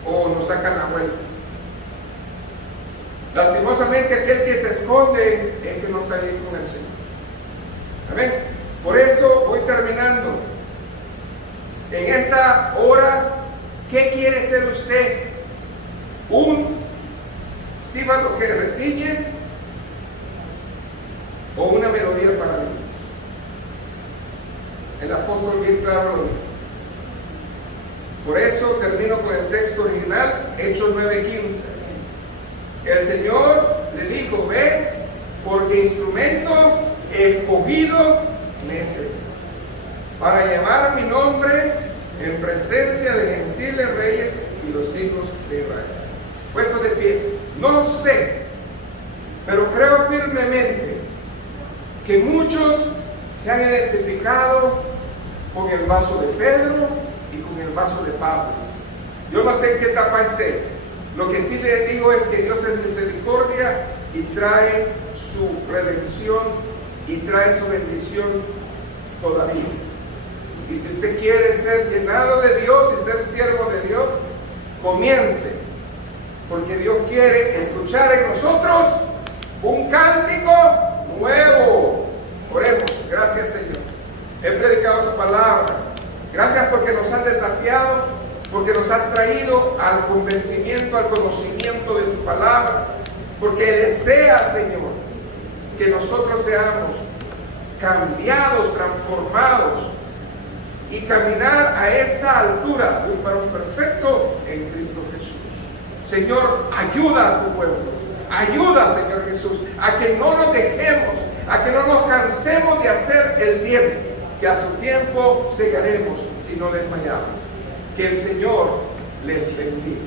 O nos sacan la vuelta. Lastimosamente, aquel que se esconde es que no está bien con el Señor. Amén. Por eso voy terminando. En esta hora, ¿qué quiere ser usted? ¿Un símbolo que retiñe o una melodía para mí? El apóstol bien claro lo dijo. Por eso termino con el texto original, Hechos 9:15. El Señor le dijo: ve, porque instrumento escogido me es para llevar mi nombre en presencia de gentiles, reyes y los hijos de Israel. Puesto de pie. No sé, pero creo firmemente que muchos se han identificado con el vaso de Pedro y con el vaso de Pablo. Yo no sé en qué etapa esté. Lo que sí le digo es que Dios es misericordia y trae su redención y trae su bendición todavía. Y si usted quiere ser llenado de Dios y ser siervo de Dios, comience, porque Dios quiere escuchar en nosotros un cántico nuevo. Oremos. Gracias, Señor. He predicado tu palabra. Gracias porque nos has desafiado, porque nos has traído al convencimiento, al conocimiento de tu palabra, porque deseas, Señor, que nosotros seamos cambiados, transformados y caminar a esa altura de un varón perfecto en Cristo Jesús. Señor, ayuda a tu pueblo, ayuda, Señor Jesús, a que no nos dejemos, a que no nos cansemos de hacer el bien, que a su tiempo segaremos si no desmayamos. Que el Señor les bendiga.